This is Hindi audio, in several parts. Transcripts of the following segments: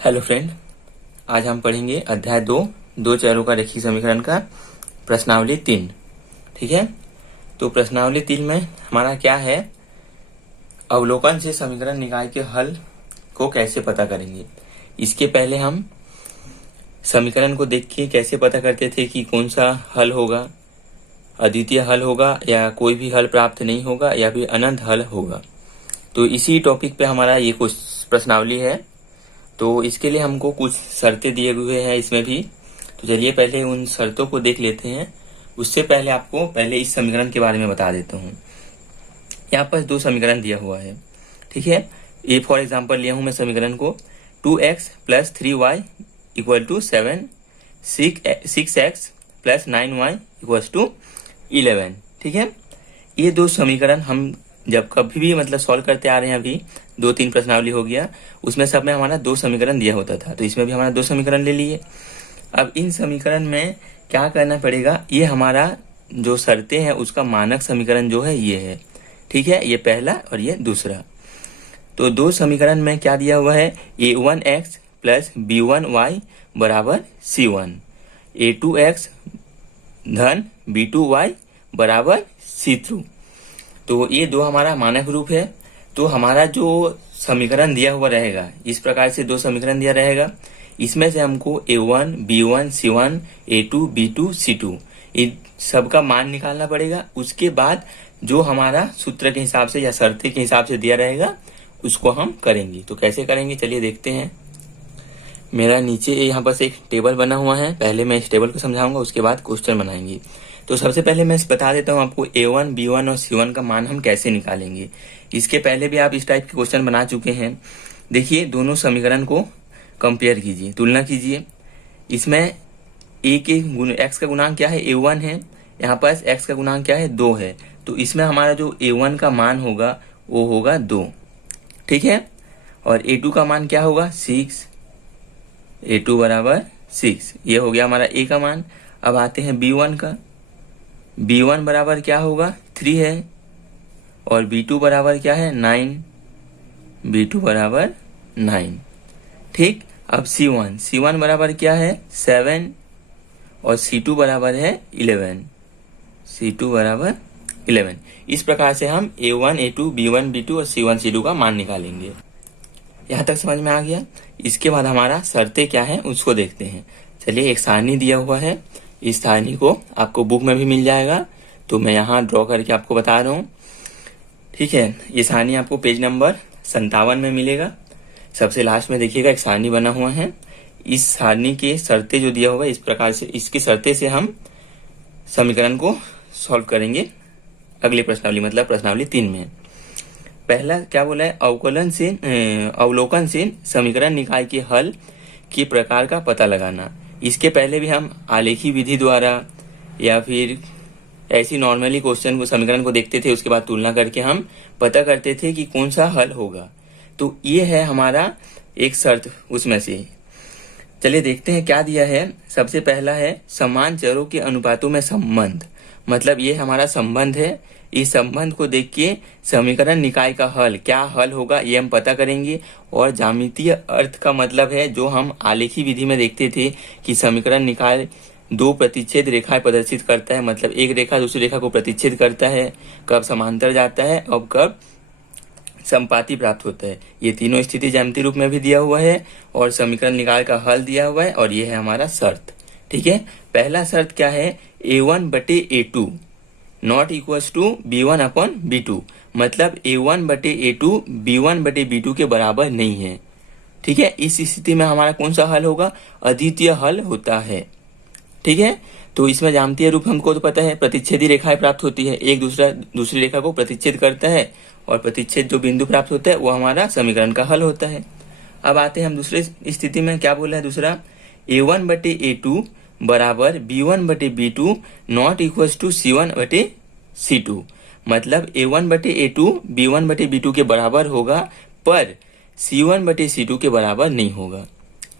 हेलो फ्रेंड, आज हम पढ़ेंगे अध्याय 2 दो चरों का रेखीय समीकरण का प्रश्नावली 3। ठीक है, तो प्रश्नावली 3 में हमारा क्या है, अवलोकन से समीकरण निकाय के हल को कैसे पता करेंगे। इसके पहले हम समीकरण को देख के कैसे पता करते थे कि कौन सा हल होगा, अद्वितीय हल होगा या कोई भी हल प्राप्त नहीं होगा या फिर अनंत हल होगा। तो इसी टॉपिक पे हमारा ये कुछ प्रश्नावली है। तो इसके लिए हमको कुछ शर्तें दिए हुए हैं इसमें भी। तो चलिए पहले उन शर्तों को देख लेते हैं। उससे पहले आपको इस समीकरण के बारे में बता देता हूँ। यहाँ पर दो समीकरण दिया हुआ है। ठीक है, ये फॉर एग्जांपल लिया हूँ मैं समीकरण को 2x + 3y = 7, 6x + 9y = 11। ठीक है, ये दो समीकरण हम जब कभी भी सॉल्व करते आ रहे हैं, अभी 2-3 प्रश्नावली हो गया, उसमें सब में हमारा दो समीकरण दिया होता था। तो इसमें भी हमारा दो समीकरण ले लिए। अब इन समीकरण में क्या करना पड़ेगा, ये हमारा जो शर्तें हैं उसका मानक समीकरण जो है ये है। ठीक है, ये पहला और ये दूसरा। तो दो समीकरण में क्या दिया हुआ है, a1x + b1y = c1, a2x - b2y = c2। तो ये दो हमारा मानक रूप है। तो हमारा जो समीकरण दिया हुआ रहेगा, इस प्रकार से दो समीकरण दिया रहेगा। इसमें से हमको a1 b1 c1 a2 b2 c2 इन सबका मान निकालना पड़ेगा। उसके बाद जो हमारा सूत्र के हिसाब से या शर्तें के हिसाब से दिया रहेगा उसको हम करेंगे। तो कैसे करेंगे चलिए देखते हैं। मेरा नीचे यहाँ पर एक टेबल बना हुआ है। पहले मैं इस टेबल को समझाऊंगा, उसके बाद क्वेश्चन बनाएंगे। तो सबसे पहले मैं बता देता हूँ आपको a1 b1 और c1 का मान हम कैसे निकालेंगे। इसके पहले भी आप इस टाइप के क्वेश्चन बना चुके हैं। देखिए, दोनों समीकरण को कंपेयर कीजिए, तुलना कीजिए। इसमें a के x का गुणांक क्या है, a1 है। यहाँ पर x का गुणांक क्या है, 2 है। तो इसमें हमारा जो a1 का मान होगा वो होगा 2। ठीक है, और a2 का मान क्या होगा, 6, a2 = 6। ये हो गया हमारा a का मान। अब आते हैं b1 का। b1 बराबर क्या होगा, 3 है। और b2 बराबर क्या है, 9। b2 = 9। ठीक, अब c1 बराबर क्या है, 7। और c2 बराबर है 11। c2 = 11। इस प्रकार से हम a1 a2 b1 b2 और c1 c2 का मान निकालेंगे। यहाँ तक समझ में आ गया। इसके बाद हमारा शर्तें क्या है उसको देखते हैं। चलिए, एक सारणी दिया हुआ है। इस सारणी को आपको बुक में भी मिल जाएगा, तो मैं यहाँ ड्रॉ करके आपको बता रहा हूँ। ठीक है, ये सारणी आपको पेज नंबर 57 में मिलेगा। सबसे लास्ट में देखिएगा एक सारणी बना हुआ है। इस सारणी के शर्तें जो दिया हुआ है, इस प्रकार से इसकी शर्तें से हम समीकरण को सॉल्व करेंगे अगले प्रश्नावली प्रश्नावली 3 में। पहला क्या बोला है, अवलोकन से समीकरण निकाय के हल के प्रकार का पता लगाना। इसके पहले भी हम आलेखी विधि द्वारा या फिर ऐसी नॉर्मली क्वेश्चन को समीकरण को देखते थे, उसके बाद तुलना करके हम पता करते थे कि कौन सा हल होगा। तो ये है हमारा एक शर्त उसमें से। चलिए देखते हैं क्या दिया है। सबसे पहला है समान चरों के अनुपातों में संबंध। ये हमारा संबंध है। इस संबंध को देख के समीकरण निकाय का हल क्या हल होगा ये हम पता करेंगे। और ज्यामितीय अर्थ का मतलब है जो हम आलेखी विधि में देखते थे कि समीकरण निकाय दो प्रतिच्छेद रेखाएं प्रदर्शित करता है। एक रेखा दूसरी रेखा को प्रतिच्छेद करता है, कब समांतर जाता है और कब संपाती प्राप्त होता है। ये तीनों स्थिति ज्यामितीय रूप में भी दिया हुआ है और समीकरण निकाय का हल दिया हुआ है। और ये है हमारा शर्त। ठीक है, पहला शर्त क्या है, a1/a2 ≠ b1/b2। a1/a2 b1/b2 के बराबर नहीं है। ठीक है, इस स्थिति में हमारा कौन सा हल होगा, अद्वितीय हल होता है। ठीक है, तो इसमें ज्यामितीय रूप हमको तो पता है, प्रतिच्छेदी रेखाएं प्राप्त होती है, एक दूसरी रेखा को प्रतिच्छेद करता है और प्रतिच्छेद जो बिंदु प्राप्त होता है वो हमारा समीकरण का हल होता है। अब आते हैं हम दूसरे स्थिति में। क्या बोला है दूसरा, a1/a2 = b1/b2 ≠ c1/c2। a1/a2 b1/b2 के बराबर होगा पर c1/c2 के बराबर नहीं होगा।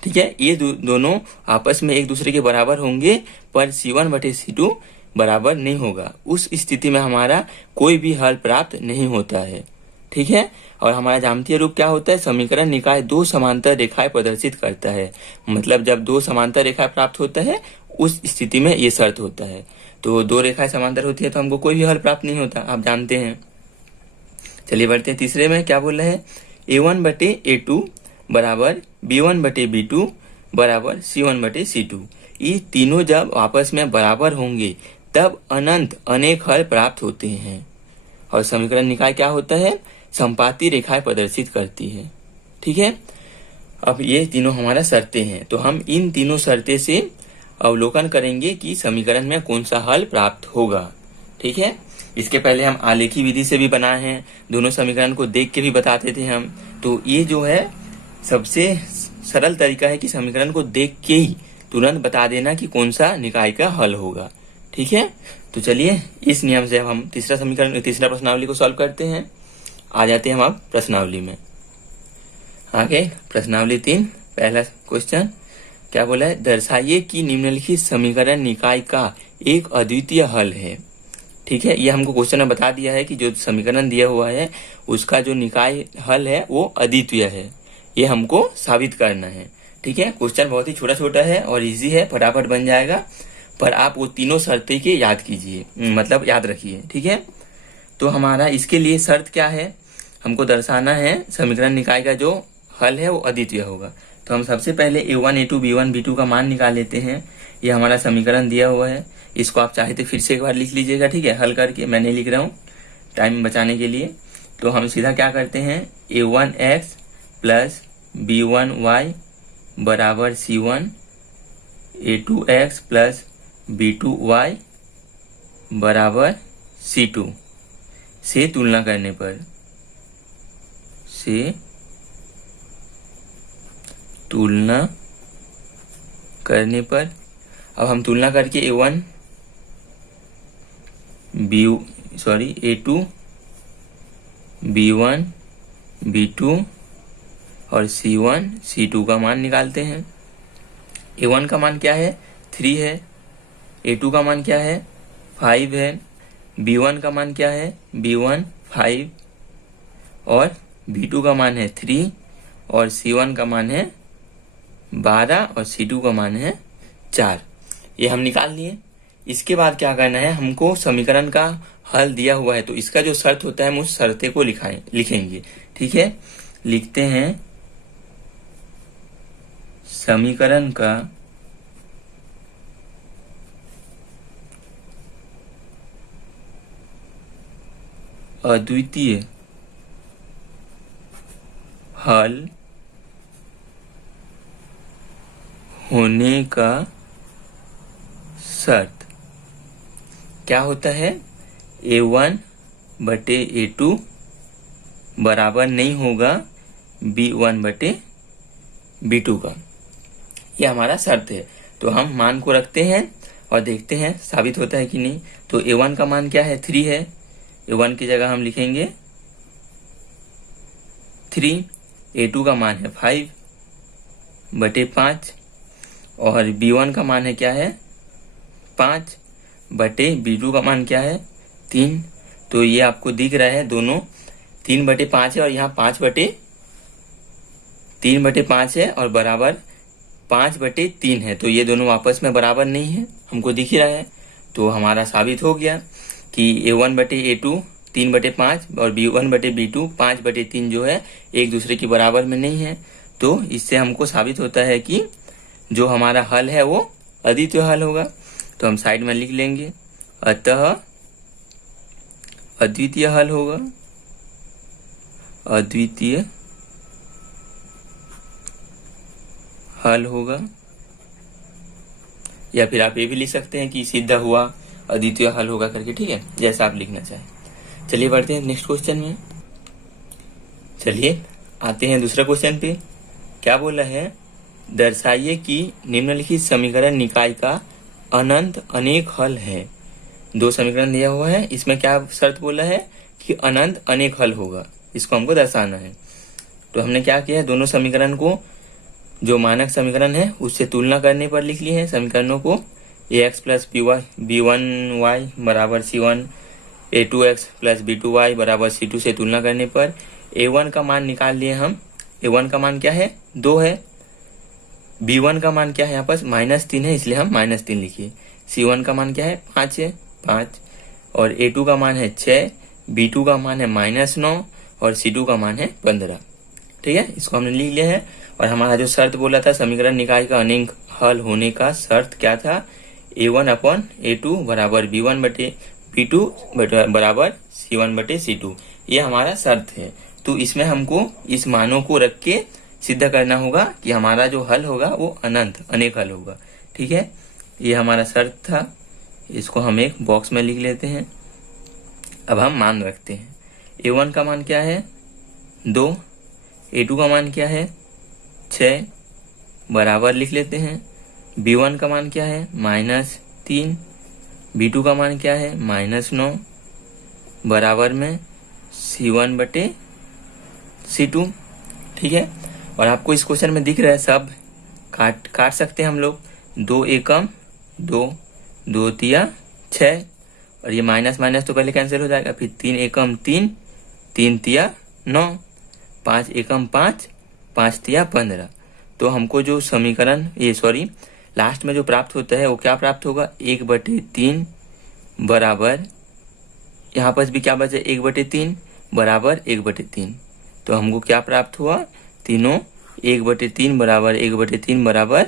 ठीक है, ये दोनों आपस में एक दूसरे के बराबर होंगे पर c1/c2 बराबर नहीं होगा। उस स्थिति में हमारा कोई भी हल प्राप्त नहीं होता है। ठीक है। और हमारा ज्यामितीय रूप क्या होता है, समीकरण निकाय दो समांतर रेखाएं प्रदर्शित करता है। मतलब जब दो समांतर रेखाएं प्राप्त होता है उस स्थिति में ये शर्त होता है। तो दो रेखाएं समांतर होती है तो हमको कोई भी हल प्राप्त नहीं होता, आप जानते हैं। चलिए बढ़ते हैं तीसरे में। क्या बोल रहे हैं, A1/A2 बराबर B1/B2 बराबर C1/C2। ये तीनों जब आपस में बराबर होंगे तब अनंत अनेक हल प्राप्त होते हैं। और समीकरण निकाय क्या होता है, संपाती रेखाएं प्रदर्शित करती है। ठीक है। अब ये तीनों हमारा शर्तें हैं, तो हम इन तीनों शर्तें से अवलोकन करेंगे कि समीकरण में कौन सा हल प्राप्त होगा। ठीक है। इसके पहले हम आलेखी विधि से भी बनाए हैं, दोनों समीकरण को देख के भी बताते थे हम। तो ये जो है सबसे सरल तरीका है कि समीकरण को देख के ही तुरंत बता देना कि कौन सा निकाय का हल होगा। ठीक है। तो चलिए इस नियम से अब हम तीसरा प्रश्नावली को सॉल्व करते हैं। आ जाते हैं हम अब प्रश्नावली में। आगे प्रश्नावली 3 पहला क्वेश्चन क्या बोला है, दर्शाइए कि निम्नलिखित समीकरण निकाय का एक अद्वितीय हल है। ठीक है। ये हमको क्वेश्चन में बता दिया है कि जो समीकरण दिया हुआ है उसका जो निकाय हल है वो अद्वितीय है, ये हमको साबित करना है। ठीक है। क्वेश्चन बहुत ही छोटा छोटा है और इजी है, फटाफट बन जाएगा, पर आप वो तीनों शर्तें के याद कीजिए, मतलब याद रखिए। ठीक है। तो हमारा इसके लिए शर्त क्या है, हमको दर्शाना है समीकरण निकाय का जो हल है वो अद्वितीय होगा। तो हम सबसे पहले A1 A2 B1 B2 का मान निकाल लेते हैं। ये हमारा समीकरण दिया हुआ है, इसको आप चाहे तो फिर से एक बार लिख लीजिएगा। ठीक है, हल करके, मैं नहीं लिख रहा हूँ टाइम बचाने के लिए। तो हम सीधा क्या करते हैं, A1x प्लस B1y बराबर C1, A2x प्लस B2y बराबर C2 से तुलना करने पर अब हम तुलना करके A2 B1 B2 और C1 C2 का मान निकालते हैं। A1 का मान क्या है, 3 है। A2 का मान क्या है, 5 है। B1 का मान क्या है, B1 5 और B2 का मान है 3 और C1 का मान है 12 और C2 का मान है 4। ये हम निकाल लिए। इसके बाद क्या करना है, हमको समीकरण का हल दिया हुआ है तो इसका जो शर्त होता है हम उस शर्ते को लिखेंगे। ठीक है, लिखते हैं समीकरण का अद्वितीय हल होने का शर्त क्या होता है, A1/A2 बराबर नहीं होगा B1/B2 का। ये हमारा शर्त है। तो हम मान को रखते हैं और देखते हैं साबित होता है कि नहीं। तो A1 का मान क्या है, 3 है। A1 की जगह हम लिखेंगे 3। A2 का मान है 5/5 और B1 का मान है क्या है, 5/B2 का मान क्या है, 3। तो ये आपको दिख रहा है दोनों 3/5 है और यहाँ 3/5 है और बराबर 5/3 है। तो ये दोनों आपस में बराबर नहीं है, हमको दिख ही रहा है। तो हमारा साबित हो गया कि A1/A2 3/5 और B1/B2 5/3 जो है एक दूसरे के बराबर में नहीं है। तो इससे हमको साबित होता है कि जो हमारा हल है वो अद्वितीय हल होगा। तो हम साइड में लिख लेंगे, अतः अद्वितीय हल होगा, अद्वितीय हल होगा। या फिर आप ये भी लिख सकते हैं कि सिद्ध हुआ अद्वितीय हल होगा करके। ठीक है, जैसा आप लिखना चाहें। चलिए बढ़ते हैं नेक्स्ट क्वेश्चन में। चलिए आते हैं दूसरा क्वेश्चन पे। क्या बोला है, दर्शाइए कि निम्नलिखित समीकरण निकाय का अनंत अनेक हल है। दो समीकरण दिया हुआ है, इसमें क्या शर्त बोला है कि अनंत अनेक हल होगा, इसको हमको दर्शाना है। तो हमने क्या किया, दोनों समीकरण को जो मानक समीकरण है उससे तुलना करने पर लिख लिए हैं समीकरणों को। ax प्लस B1y बराबर C1, A2x प्लस B2y बराबर C2 से तुलना करने पर A1 का मान निकाल लिए हम। A1 का मान क्या है? 2 है। B1 का मान क्या है? यहाँ पर -3 है, इसलिए हम -3 लिखिए। C1 का मान क्या है? 5 है, 5। और A2 का मान है 6, B2 का मान है -9 और C2 का मान है 15। ठीक है, इसको हमने लिख लिया है। और हमारा जो शर्त बोला था समीकरण निकाय का अनेक हल होने का शर्त क्या था? A1/A2 बराबर B1/B2 बराबर C1/C2, ये हमारा शर्त है। तो इसमें हमको इस मानों को रख के सिद्ध करना होगा कि हमारा जो हल होगा वो अनेक हल होगा। ठीक है, ये हमारा शर्त था। इसको हम एक बॉक्स में लिख लेते हैं। अब हम मान रखते हैं। A1 का मान क्या है? 2। A2 का मान क्या है? 6 बराबर लिख लेते हैं। B1 का मान क्या है? -3। B2 का मान क्या है? -9 बराबर में C1/C2। ठीक है, और आपको इस क्वेश्चन में दिख रहा है सब काट सकते हैं हम लोग। 2 एकम 2, 2 तिया 6, और ये माइनस माइनस तो पहले कैंसिल हो जाएगा। फिर 3 एकम 3, 3 तिया 9, 5 एकम 5, 5 तिया 15। तो हमको जो समीकरण लास्ट में जो प्राप्त होता है वो क्या प्राप्त होगा? 1/3 बराबर, यहाँ पर भी क्या बचे? 1/3 बराबर 1/3। तो हमको क्या प्राप्त हुआ? तीनों 1/3 बराबर 1/3 बराबर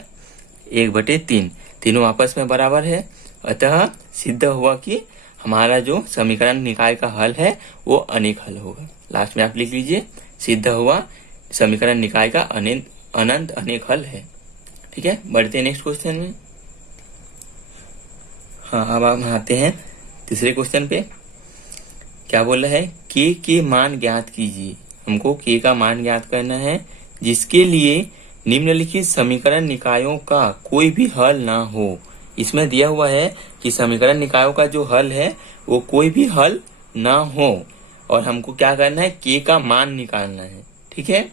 1/3, तीनों आपस में बराबर है। अतः सिद्ध हुआ कि हमारा जो समीकरण निकाय का हल है वो अनेक हल होगा। लास्ट में आप लिख लीजिए, सिद्ध हुआ समीकरण निकाय का अनंत अनेक हल है। ठीक है, बढ़ते हैं नेक्स्ट क्वेश्चन में। हाँ, अब हम आते हैं तीसरे क्वेश्चन पे। क्या बोल रहा है? के मान ज्ञात कीजिए। हमको के का मान ज्ञात करना है जिसके लिए निम्नलिखित समीकरण निकायों का कोई भी हल ना हो। इसमें दिया हुआ है कि समीकरण निकायों का जो हल है वो कोई भी हल ना हो, और हमको क्या करना है? के का मान निकालना है। ठीक है,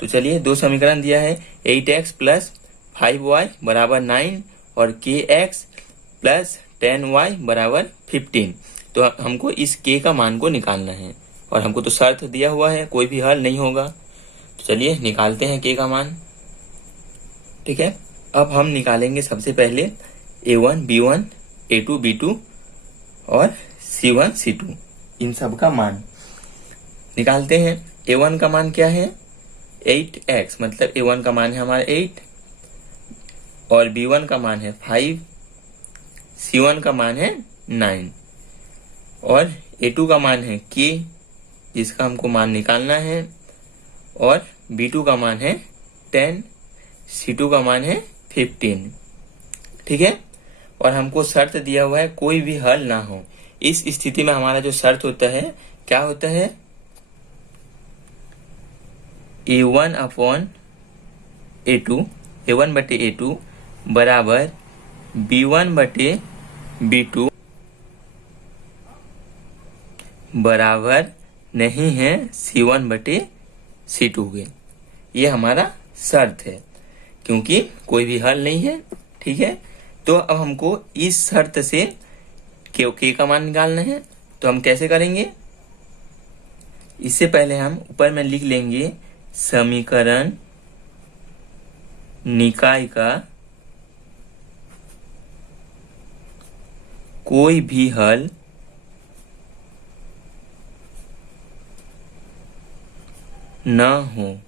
तो चलिए, दो समीकरण दिया है। 8x प्लस 5y बराबर 9 और kx प्लस 10y बराबर 15। तो हमको इस के का मान को निकालना है, और हमको तो शर्त दिया हुआ है कोई भी हल नहीं होगा। तो चलिए निकालते हैं के का मान। ठीक है, अब हम निकालेंगे सबसे पहले A1 B1 A2 B2 और C1 C2, इन सब का मान निकालते हैं। A1 का मान क्या है? 8x, मतलब A1 का मान है हमारा 8, और B1 का मान है 5, C1 का मान है 9, और A2 का मान है k, जिसका हमको मान निकालना है, और B2 का मान है 10, C2 का मान है 15। ठीक है, और हमको शर्त दिया हुआ है कोई भी हल ना हो। इस स्थिति में हमारा जो शर्त होता है क्या होता है? A1/A2 A1/A2 बराबर B1/B2 बराबर नहीं है C1/C2 के। ये हमारा शर्त है, क्योंकि कोई भी हल नहीं है। ठीक है, तो अब हमको इस शर्त से के का मान निकालना है। तो हम कैसे करेंगे? इससे पहले हम ऊपर में लिख लेंगे समीकरण निकाय का कोई भी हल न हो।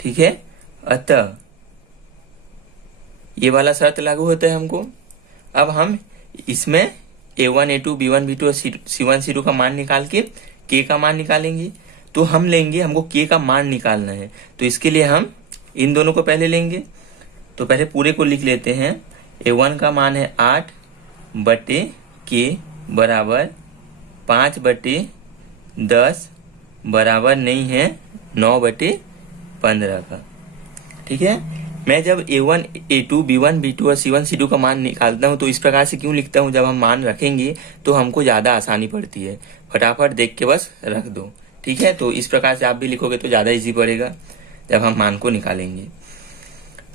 ठीक है, अतः ये वाला शर्त लागू होता है हमको। अब हम इसमें A1 A2 B1 B2 और C1 C2 का मान निकाल के के का मान निकालेंगे। तो हम लेंगे, हमको के का मान निकालना है, तो इसके लिए हम इन दोनों को पहले लेंगे। तो पहले पूरे को लिख लेते हैं। A1 का मान है 8/k बराबर 5/10 बराबर नहीं है 9/15 का। ठीक है, मैं जब A1 A2 B1 B2 और C1 C2 का मान निकालता हूँ तो इस प्रकार से क्यों लिखता हूँ? जब हम मान रखेंगे तो हमको ज़्यादा आसानी पड़ती है, फटाफट देख के बस रख दो। ठीक है, तो इस प्रकार से आप भी लिखोगे तो ज़्यादा इजी पड़ेगा जब हम मान को निकालेंगे।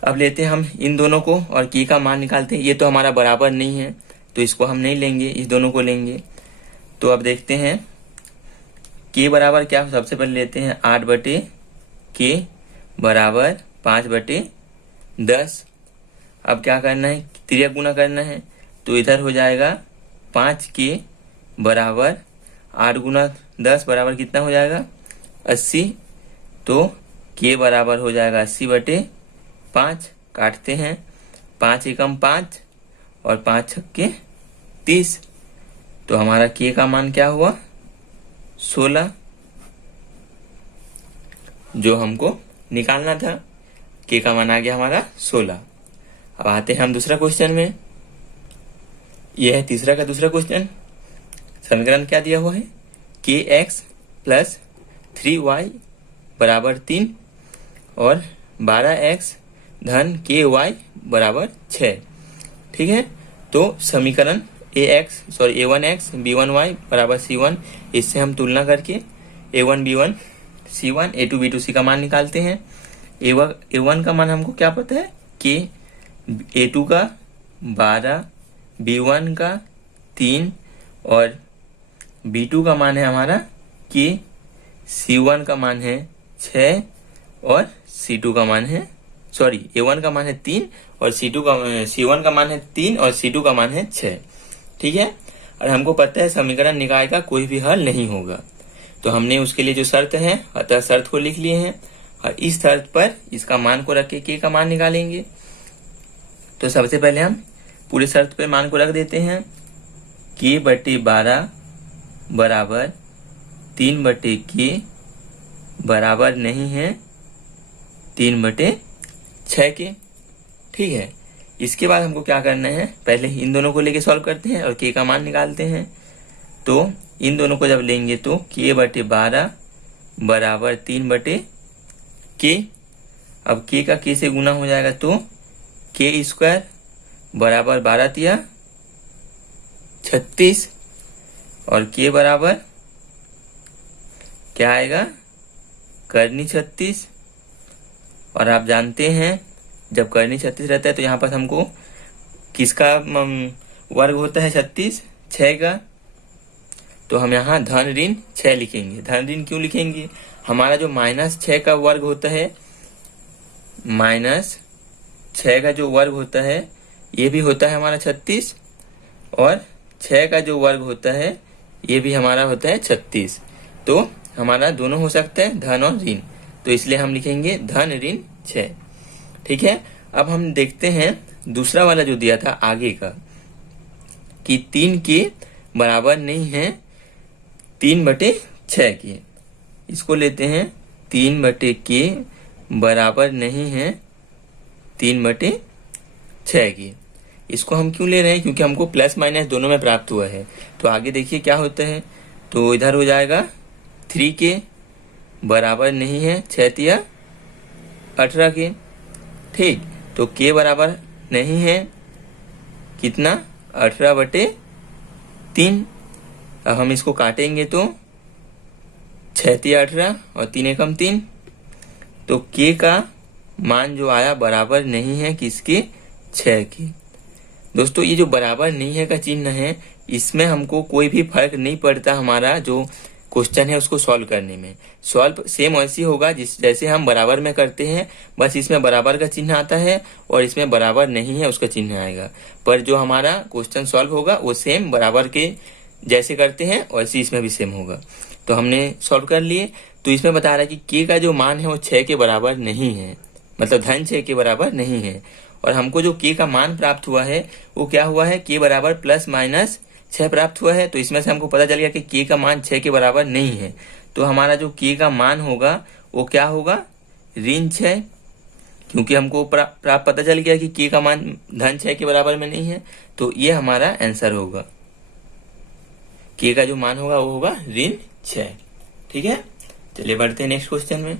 अब लेते हैं हम इन दोनों को और के का मान निकालते हैं। ये तो हमारा बराबर नहीं है, तो इसको हम नहीं लेंगे, इस दोनों को लेंगे। तो अब देखते हैं के बराबर क्या, सबसे पहले लेते हैं 8/k बराबर 5/10। अब क्या करना है, तिर्यक गुना करना है, तो इधर हो जाएगा 5k बराबर 8 गुना 10 बराबर कितना हो जाएगा 80। तो k बराबर हो जाएगा 80/5। काटते हैं, 5 एकम 5 और 5 छक्के 30। तो हमारा k का मान क्या हुआ 16, जो हमको निकालना था। k का मान आ गया हमारा 16। अब आते हैं हम दूसरा क्वेश्चन में। यह है तीसरा का दूसरा क्वेश्चन। समीकरण क्या दिया हुआ है, kx प्लस 3y बराबर 3 और 12x धन ky बराबर 6। ठीक है, तो समीकरण a1x b1y बराबर c1, इससे हम तुलना करके a1 b1 c1 a2 b2 c का मान निकालते हैं। a1 का मान हमको क्या पता है, k a2 का 12, b1 का 3 और b2 का मान है हमारा k, c1 का मान है 6 और c2 का मान है a1 का मान है 3 और c1 का मान है 3 और c2 का मान है 6। ठीक है, और हमको पता है समीकरण निकाय का कोई भी हल नहीं होगा, तो हमने उसके लिए जो शर्त है अतः शर्त को लिख लिए हैं और इस शर्त पर इसका मान को रख के k का मान निकालेंगे। तो सबसे पहले हम पूरे शर्त पे मान को रख देते हैं, k/12 बराबर 3/k बराबर नहीं है 3/6 के। ठीक है, इसके बाद हमको क्या करना है, पहले इन दोनों को लेके सॉल्व करते हैं और k का मान निकालते हैं। तो इन दोनों को जब लेंगे तो k/12 बराबर 3/k। अब k का k से गुना हो जाएगा तो k² बराबर 12 तिया 36 और k बराबर क्या आएगा करनी 36। और आप जानते हैं जब करनी 36 रहता है तो यहाँ पर हमको किसका वर्ग होता है 36, 6 का। तो हम यहाँ धन ऋण 6 लिखेंगे। धन ऋण क्यों लिखेंगे, हमारा जो -6 का वर्ग होता है, -6 का जो वर्ग होता है ये भी होता है हमारा 36 और 6 का जो वर्ग होता है ये भी हमारा होता है 36। तो हमारा दोनों हो सकता है धन और ऋण, तो इसलिए हम लिखेंगे धन ऋण 6। ठीक है, अब हम देखते हैं दूसरा वाला जो दिया था आगे का कि 3k बराबर नहीं है 3/6 के। इसको लेते हैं 3/k बराबर नहीं है 3/6 की। इसको हम क्यों ले रहे हैं, क्योंकि हमको प्लस माइनस दोनों में प्राप्त हुआ है। तो आगे देखिए क्या होता है, तो इधर हो जाएगा 3k बराबर नहीं है 6 तिया 18 के। ठीक, तो k बराबर नहीं है कितना 18/3। अब हम इसको काटेंगे तो 6 तिया 18 और 3 एकम 3। तो k का मान जो आया बराबर नहीं है किसके 6 के। दोस्तों ये जो बराबर नहीं है का चिन्ह है, इसमें हमको कोई भी फर्क नहीं पड़ता हमारा जो क्वेश्चन है उसको सॉल्व करने में। सॉल्व सेम ऐसी होगा जैसे हम बराबर में करते हैं, बस इसमें बराबर का चिन्ह आता है और इसमें बराबर नहीं है उसका चिन्ह आएगा। पर जो हमारा क्वेश्चन सॉल्व होगा वो सेम बराबर के जैसे करते हैं वैसे इसमें भी सेम होगा। तो हमने सॉल्व कर लिए। तो इसमें बता रहा है कि k का जो मान है वो 6 के बराबर नहीं है, मतलब धन 6 के बराबर नहीं है। और हमको जो k का मान प्राप्त हुआ है वो क्या हुआ है, k बराबर +-6 प्राप्त हुआ है। तो इसमें से हमको पता चल गया कि k का मान 6 के बराबर नहीं है। तो हमारा जो k का मान होगा वो क्या होगा ऋण 6, क्योंकि हमको प्राप्त पता चल गया कि k का मान धन 6 के बराबर में नहीं है। तो ये हमारा आंसर होगा, k का जो मान होगा वो होगा ऋण 6। ठीक है, चलिए बढ़ते हैं नेक्स्ट क्वेश्चन में।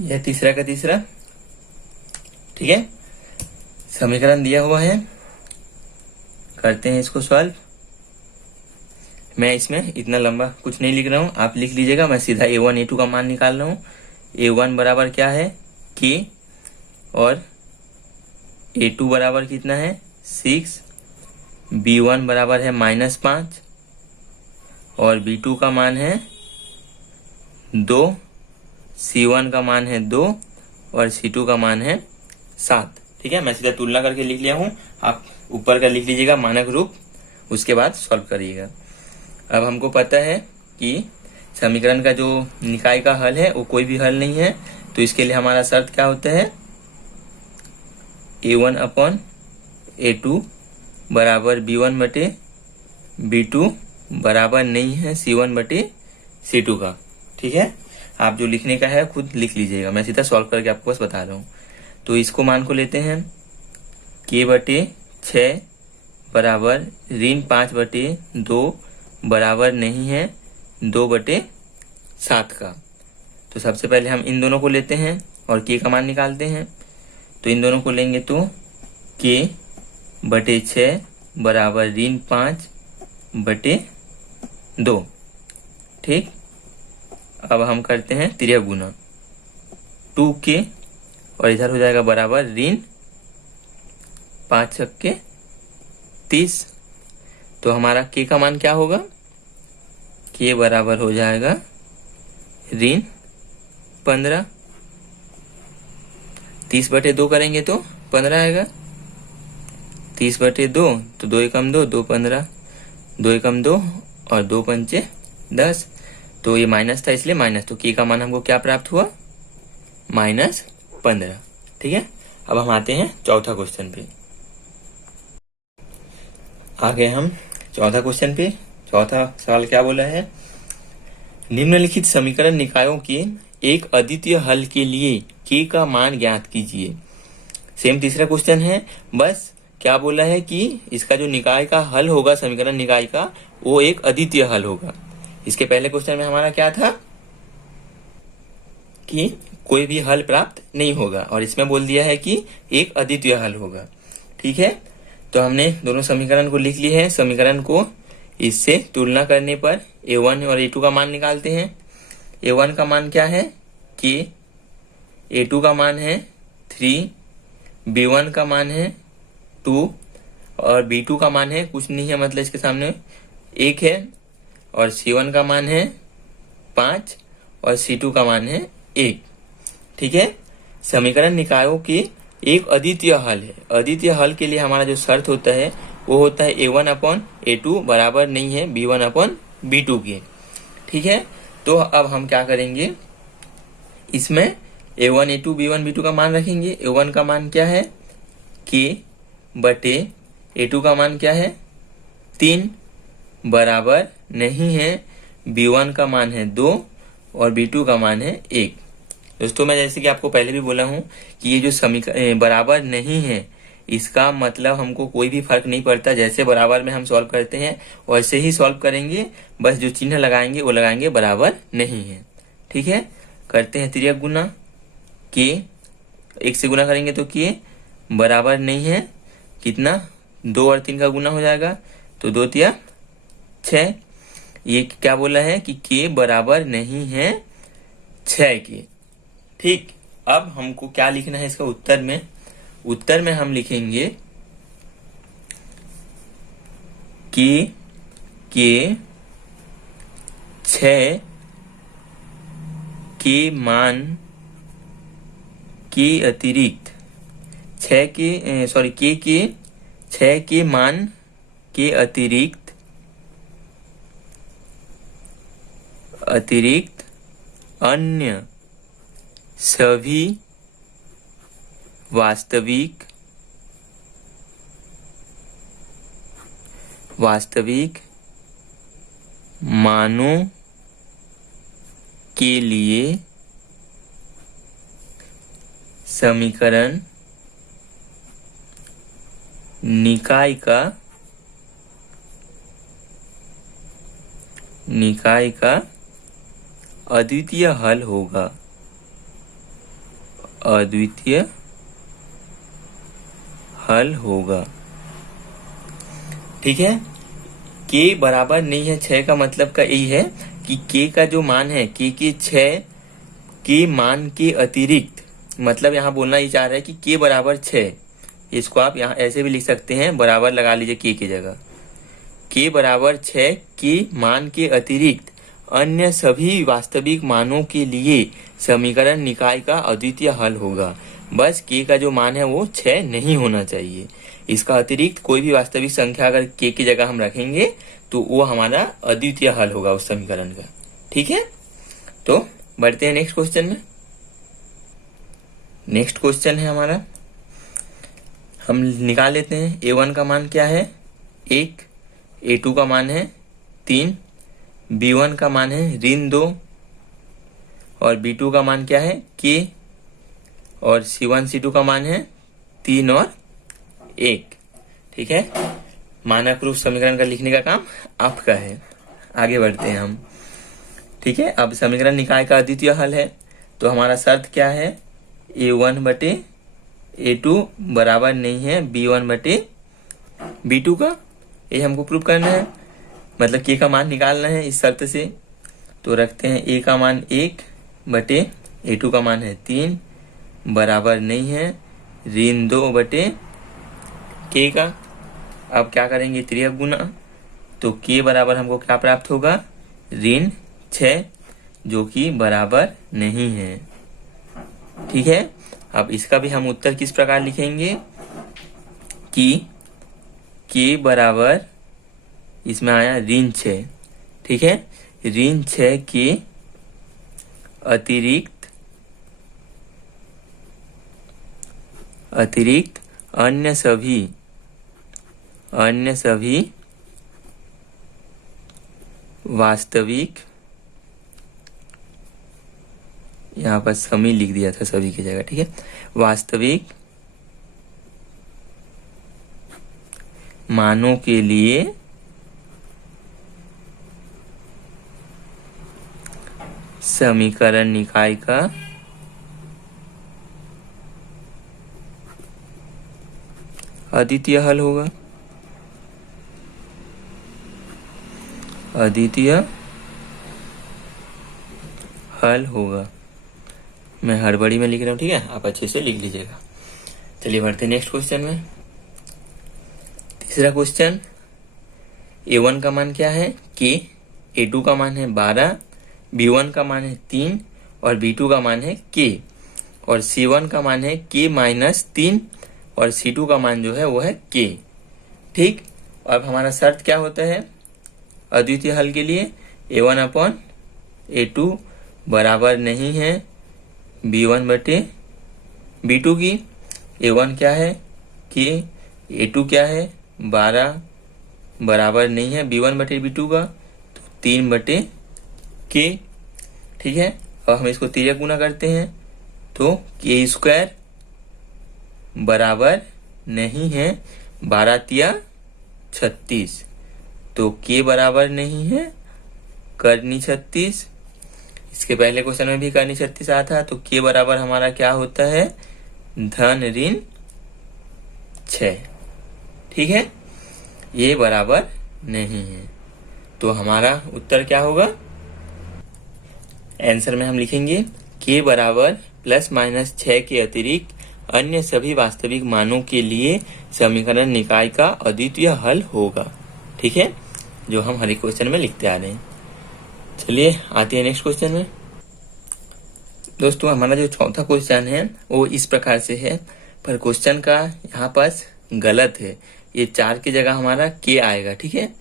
यह तीसरा का तीसरा। ठीक है, समीकरण दिया हुआ है, करते हैं इसको सॉल्व। मैं इसमें इतना लंबा कुछ नहीं लिख रहा हूं, आप लिख लीजिएगा। मैं सीधा a1 a2 का मान निकाल रहा हूं। a1 बराबर क्या है k और a2 बराबर कितना है 6, B1 बराबर है -5 और B2 का मान है 2, C1 का मान है 2 और C2 का मान है 7। ठीक है, मैं सीधा तुलना करके लिख लिया हूँ, आप ऊपर का लिख लीजिएगा मानक रूप, उसके बाद सॉल्व करिएगा। अब हमको पता है कि समीकरण का जो निकाय का हल है वो कोई भी हल नहीं है, तो इसके लिए हमारा शर्त क्या होता है, A1 अपॉन A2 बराबर B1 बटे B2 बराबर नहीं है C1 बटे C2 का। ठीक है, आप जो लिखने का है खुद लिख लीजिएगा, मैं सीधा सॉल्व करके आपको बस बता रहा हूँ। तो इसको मान को लेते हैं K बटे 6 बराबर ऋण 5 बटे 2 बराबर नहीं है 2 बटे 7 का। तो सबसे पहले हम इन दोनों को लेते हैं और K का मान निकालते हैं। तो इन दोनों को लेंगे तो K बटे 6 बराबर ऋण 5 बटे 2। ठीक, अब हम करते हैं तिर्यक गुना 2K और इधर हो जाएगा बराबर ऋण 5 छक्के 30। तो हमारा K का मान क्या होगा, K बराबर हो जाएगा ऋण 15। 30 बटे 2 करेंगे तो 15 आएगा, 30 बटे 2 तो 2 एकम 2, 2 15, 2 एकम 2 और 2 पंचे 10। तो ये माइनस था इसलिए माइनस, तो K का मान हमको क्या प्राप्त हुआ, -15। ठीक है, अब हम आते हैं चौथा क्वेश्चन पे। आ गए हम चौथा क्वेश्चन पे। चौथा सवाल क्या बोला है, निम्नलिखित समीकरण निकायों के एक अद्वितीय हल के लिए K का मान ज्ञात कीजिए। सेम तीसरा क्वेश्चन है, बस क्या बोला है कि इसका जो निकाय का हल होगा, समीकरण निकाय का, वो एक अद्वितीय हल होगा। इसके पहले क्वेश्चन में हमारा क्या था कि कोई भी हल प्राप्त नहीं होगा, और इसमें बोल दिया है कि एक अद्वितीय हल होगा। ठीक है, तो हमने दोनों समीकरण को लिख लिए हैं। समीकरण को इससे तुलना करने पर A1 और A2 का मान निकालते हैं। A1 का मान क्या है K, A2 का मान है 3, B1 का मान है 2 और B2 का मान है कुछ नहीं है, मतलब इसके सामने 1 है, और C1 का मान है 5 और C2 का मान है 1। ठीक है, समीकरण निकायों की एक अद्वितीय हल है। अद्वितीय हल के लिए हमारा जो शर्त होता है वो होता है A1 अपॉन A2 बराबर नहीं है B1 अपॉन B2 के। ठीक है, तो अब हम क्या करेंगे, इसमें A1 A2 B1 B2 का मान रखेंगे। A1 का मान क्या है K बटे A2 का मान क्या है 3 बराबर नहीं है B1 का मान है 2 और B2 का मान है 1। दोस्तों, मैं जैसे कि आपको पहले भी बोला हूं कि ये जो समीकरण बराबर नहीं है, इसका मतलब हमको कोई भी फर्क नहीं पड़ता। जैसे बराबर में हम सॉल्व करते हैं वैसे ही सॉल्व करेंगे, बस जो चिन्ह लगाएंगे वो लगाएंगे बराबर नहीं है। ठीक है, करते हैं तिर्यक गुना K, 1 से गुना करेंगे तो K बराबर नहीं है कितना, 2 और 3 का गुना हो जाएगा, तो 2 तिया 6। ये क्या बोला है कि K बराबर नहीं है 6 के। ठीक, अब हमको क्या लिखना है इसका उत्तर में, उत्तर में हम लिखेंगे कि K 6 के मान के अतिरिक्त 6 के K के 6 के मान के अतिरिक्त अन्य सभी वास्तविक मानों के लिए समीकरण निकाय का अद्वितीय हल होगा। अद्वितीय हल होगा। ठीक है, K बराबर नहीं है 6 का मतलब का यही है कि K का जो मान है K के 6 के मान के अतिरिक्त, मतलब यहाँ बोलना ही चाह रहा है कि K बराबर 6, इसको आप यहाँ ऐसे भी लिख सकते हैं, बराबर लगा लीजिए के की जगह। के बराबर 6 के मान के अतिरिक्त अन्य सभी वास्तविक मानों के लिए समीकरण निकाय का अद्वितीय हल होगा। बस के का जो मान है वो 6 नहीं होना चाहिए। इसका अतिरिक्त कोई भी वास्तविक संख्या अगर के की जगह हम रखेंगे तो वो हमारा अद्वितीय हल होगा उस समीकरण का। ठीक है, तो बढ़ते हैं नेक्स्ट क्वेश्चन में। नेक्स्ट क्वेश्चन है हमारा, हम निकाल लेते हैं। a1 का मान क्या है 1, a2 का मान है 3, b1 का मान है -2 और b2 का मान क्या है k और c1 c2 का मान है 3 और 1। ठीक है, मानक रूप समीकरण का लिखने का काम आपका है। आगे बढ़ते हैं हम। ठीक है, अब समीकरण निकाय का अद्वितीय हल है तो हमारा शर्त क्या है, a1 बटे a2 बराबर नहीं है b1 बटे b2 का। ये हमको प्रूव करना है, मतलब k का मान निकालना है इस शर्त से। तो रखते हैं a का मान 1 बटे a2 का मान है 3 बराबर नहीं है -2 बटे k का। अब क्या करेंगे, त्रियक गुना, तो k बराबर हमको क्या प्राप्त होगा -6 जो कि बराबर नहीं है। ठीक है, अब इसका भी हम उत्तर किस प्रकार लिखेंगे कि k बराबर इसमें आया -6। ठीक है, -6 के अतिरिक्त अन्य सभी वास्तविक, यहाँ पर समी लिख दिया था सभी की जगह। ठीक है, वास्तविक मानों के लिए समीकरण निकाय का अद्वितीय हल होगा। अद्वितीय हल होगा। मैं हड़बड़ी में लिख रहा हूँ, ठीक है, आप अच्छे से लिख लीजिएगा। चलिए बढ़ते नेक्स्ट क्वेश्चन में। तीसरा क्वेश्चन, a1 का मान क्या है k, a2 का मान है 12, b1 का मान है 3 और b2 का मान है k और c1 का मान है k माइनस 3 और c2 का मान जो है वो है k। ठीक, अब हमारा शर्त क्या होता है अद्वितीय हल के लिए, a1 अपॉन a2 बराबर नहीं है b1 बटे b2 की। a1 क्या है k, a2 क्या है 12 बराबर नहीं है b1 बटे b2 का, तो 3 बटे k। ठीक है, अब हम इसको तिर्यक गुना करते हैं तो k² बराबर नहीं है 12 तिया 36, तो k बराबर नहीं है करनी 36। इसके पहले क्वेश्चन में भी करनी 36 आया था, तो k बराबर हमारा क्या होता है -6। ठीक है, ये बराबर नहीं है, तो हमारा उत्तर क्या होगा, आंसर में हम लिखेंगे k बराबर ±6 के अतिरिक्त अन्य सभी वास्तविक मानों के लिए समीकरण निकाय का अद्वितीय हल होगा। ठीक है, जो हम हर एक क्वेश्चन में लिखते आ रहे हैं। चलिए आते हैं नेक्स्ट क्वेश्चन में। दोस्तों हमारा जो चौथा क्वेश्चन है वो इस प्रकार से है, पर क्वेश्चन का यहाँ पास गलत है, ये 4 की जगह हमारा k आएगा। ठीक है,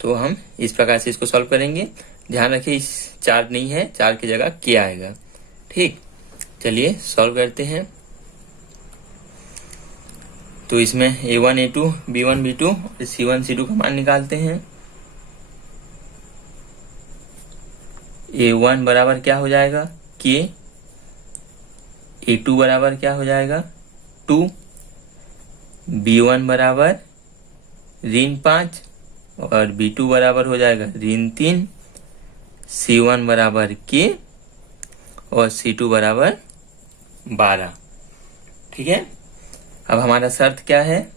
तो हम इस प्रकार से इसको सॉल्व करेंगे। ध्यान रखिए इस 4 नहीं है, 4 की जगह k आएगा। ठीक, चलिए सॉल्व करते हैं। तो इसमें a1 a2 b1 b2 और c1 c2 का मान निकालते हैं। a1 बराबर क्या हो जाएगा k, a2 बराबर क्या हो जाएगा 2, b1 बराबर -5 और b2 बराबर हो जाएगा -3, c1 बराबर k और c2 बराबर 12। ठीक है, अब हमारा शर्त क्या है,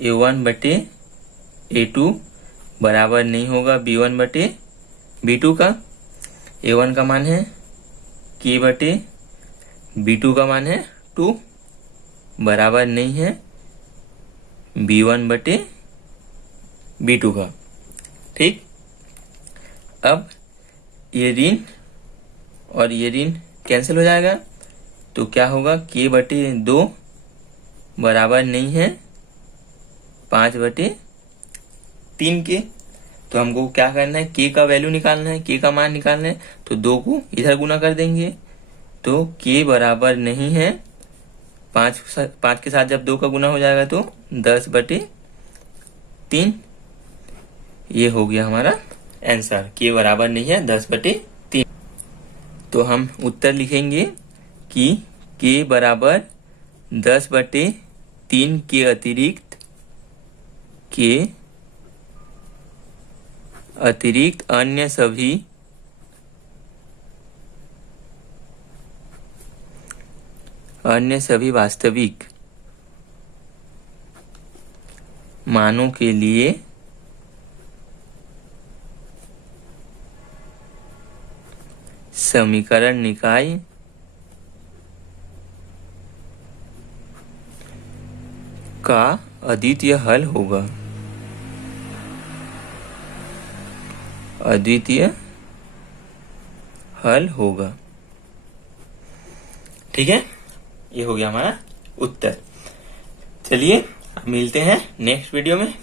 a1 बटे a2 बराबर नहीं होगा b1 बटे b2 का। a1 का मान है k बटे b2 का मान है 2 बराबर नहीं है B1 बटे B2 का। ठीक, अब ये ऋण और ये ऋण कैंसिल हो जाएगा, तो क्या होगा, K बटे 2 बराबर नहीं है 5 बटे 3 के। तो हमको क्या करना है, K का वैल्यू निकालना है, K का मान निकालना है, तो 2 को इधर गुना कर देंगे, तो K बराबर नहीं है 5 के साथ जब 2 का गुना हो जाएगा तो 10 बटे 3। ये हो गया हमारा आंसर, K बराबर नहीं है 10 बटे 3। तो हम उत्तर लिखेंगे कि K बराबर 10 बटे 3 के अतिरिक्त अन्य सभी वास्तविक मानों के लिए समीकरण निकाय का अद्वितीय हल होगा। अद्वितीय हल होगा। ठीक है, ये हो गया हमारा उत्तर। चलिए मिलते हैं नेक्स्ट वीडियो में।